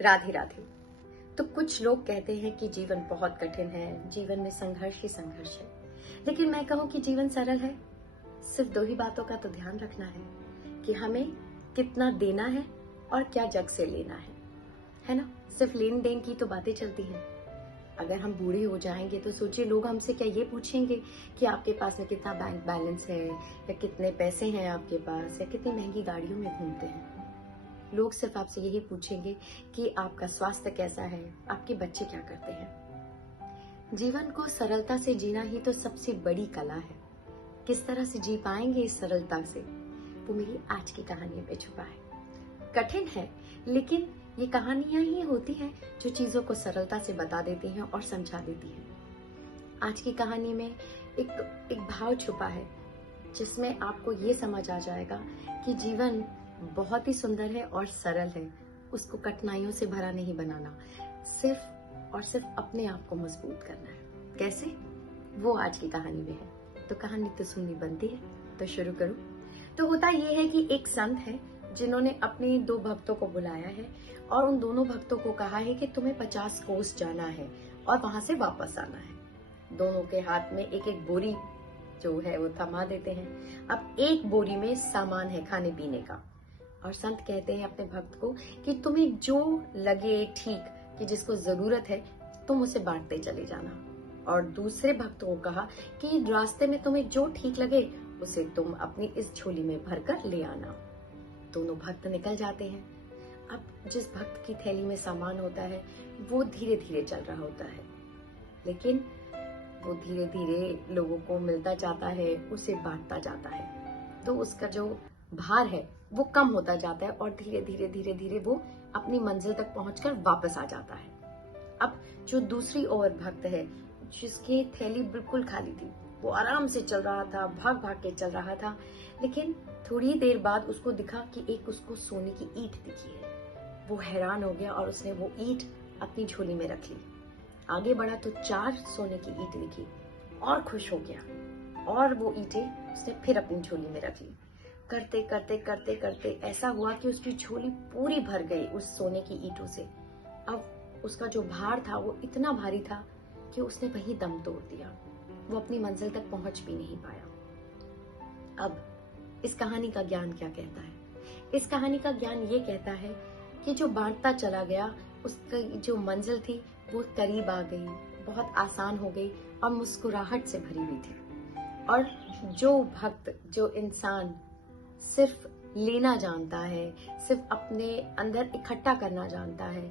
राधे राधे। तो कुछ लोग कहते हैं कि जीवन बहुत कठिन है, जीवन में संघर्ष ही संघर्ष है। लेकिन मैं कहूँ कि जीवन सरल है। सिर्फ दो ही बातों का तो ध्यान रखना है कि हमें कितना देना है और क्या जग से लेना है ना। सिर्फ लेन देन की तो बातें चलती हैं। अगर हम बूढ़े हो जाएंगे तो सोचिए, लोग हमसे क्या ये पूछेंगे कि आपके पास में कितना बैंक बैलेंस है, या कितने पैसे हैं आपके पास, या कितनी महंगी गाड़ियों में घूमते हैं। लोग सिर्फ आपसे यही पूछेंगे कि आपका स्वास्थ्य कैसा है, आपके बच्चे क्या करते हैं। जीवन को सरलता से जीना ही तो सबसे बड़ी कला है। किस तरह से जी पाएंगे इस सरलता से, वो मेरी आज की कहानी में छुपा है। कठिन है, लेकिन ये कहानियां ही होती हैं जो चीजों को सरलता से बता देती हैं और समझा देती हैं। आज की कहानी में एक भाव छुपा है जिसमें आपको ये समझ आ जाएगा कि जीवन बहुत ही सुंदर है और सरल है। उसको कठिनाइयों से भरा नहीं बनाना, सिर्फ और सिर्फ अपने आप को मजबूत करना है। कैसे, वो आज की कहानी में है। तो कहानी तो सुननी बनती है, तो शुरू करूं। तो होता ये है कि एक संत है जिन्होंने अपने दो भक्तों को बुलाया है और उन दोनों भक्तों को कहा है कि तुम्हें 50 कोस जाना है और वहां से वापस आना है। दोनों के हाथ में एक एक बोरी जो है वो थमा देते हैं। अब एक बोरी में सामान है खाने पीने का, और संत कहते हैं अपने भक्त को कि तुम्हें जो लगे ठीक, कि जिसको जरूरत है तुम उसे बांटते चले जाना। और दूसरे भक्त को कहा कि रास्ते में तुम्हें जो ठीक लगे उसे तुम अपनी इस झोली में भरकर ले आना। दोनों भक्त निकल जाते हैं। अब जिस भक्त की थैली में सामान होता है वो धीरे धीरे चल रहा होता है, लेकिन वो धीरे धीरे लोगों को मिलता जाता है, उसे बांटता जाता है, तो उसका जो भार है वो कम होता जाता है और धीरे धीरे धीरे धीरे वो अपनी मंजिल तक पहुंचकर वापस आ जाता है। अब जो दूसरी ओर भक्त है जिसकी थैली बिल्कुल खाली थी, वो आराम से चल रहा था, भाग भाग के चल रहा था, लेकिन थोड़ी देर बाद उसको दिखा कि एक उसको सोने की ईंट दिखी है। वो हैरान हो गया और उसने वो ईंट अपनी झोली में रख ली। आगे बढ़ा तो 4 सोने की ईंट दिखी और खुश हो गया, और वो ईंटें उसने फिर अपनी झोली में रख ली। करते करते करते करते ऐसा हुआ कि उसकी झोली पूरी भर गई उस सोने की ईंटों से। अब उसका जो भार था वो इतना भारी था कि उसने वहीं दम तोड़ दिया। वो अपनी मंजिल तक पहुंच भी नहीं पाया। अब इस कहानी का ज्ञान क्या कहता है? इस कहानी का ज्ञान ये कहता है कि जो बांटता चला गया उसकी जो मंजिल थी वो करीब आ गई, बहुत आसान हो गई और मुस्कुराहट से भरी हुई थी। और जो भक्त, जो इंसान सिर्फ लेना जानता है, सिर्फ अपने अंदर इकट्ठा करना जानता है,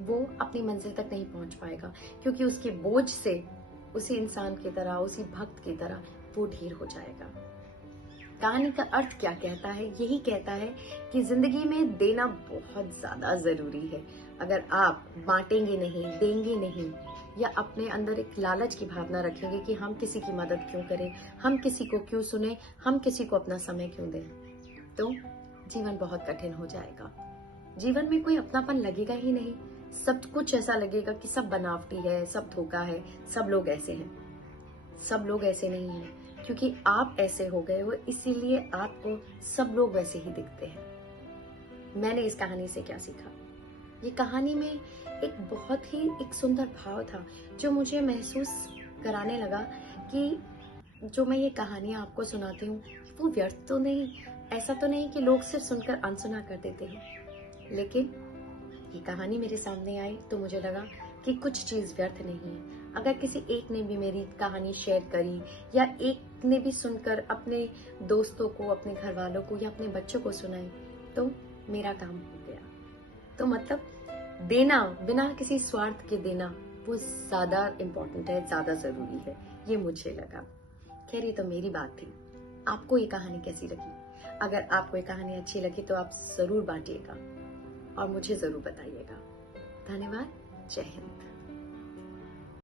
वो अपनी मंजिल तक नहीं पहुंच पाएगा, क्योंकि उसके बोझ से उसी इंसान की तरह, उसी भक्त की तरह वो ढेर हो जाएगा। कहानी का अर्थ क्या कहता है? यही कहता है कि जिंदगी में देना बहुत ज्यादा जरूरी है। अगर आप बांटेंगे नहीं, देंगे नहीं, या अपने अंदर एक लालच की भावना रखेंगे कि हम किसी की मदद क्यों करें, हम किसी को क्यों सुने, हम किसी को अपना समय क्यों दें, तो जीवन बहुत कठिन हो जाएगा। जीवन में कोई अपनापन लगेगा ही नहीं। सब कुछ ऐसा लगेगा कि सब बनावटी है, सब धोखा है, सब लोग ऐसे हैं। सब लोग ऐसे नहीं हैं, क्योंकि आप ऐसे हो गए हो, इसीलिए आपको सब लोग वैसे ही दिखते हैं। मैंने इस कहानी से क्या सीखा? ये कहानी में एक बहुत ही एक सुंदर भाव था जो मुझे महसूस कराने लगा कि जो मैं ये कहानियां आपको सुनाती हूँ वो व्यर्थ तो नहीं, ऐसा तो नहीं कि लोग सिर्फ सुनकर अनसुना कर देते हैं। लेकिन ये कहानी मेरे सामने आई तो मुझे लगा कि कुछ चीज व्यर्थ नहीं है। अगर किसी एक ने भी मेरी कहानी शेयर करी, या एक ने भी सुनकर अपने दोस्तों को, अपने घर वालों को या अपने बच्चों को सुनाई, तो मेरा काम हो गया। तो मतलब देना, बिना किसी स्वार्थ के देना, वो ज्यादा इम्पोर्टेंट है, ज्यादा जरूरी है, ये मुझे लगा। खैर, ये तो मेरी बात थी। आपको ये कहानी कैसी लगी? अगर आपको ये कहानी अच्छी लगी तो आप जरूर बांटिएगा और मुझे जरूर बताइएगा। धन्यवाद। जय हिंद।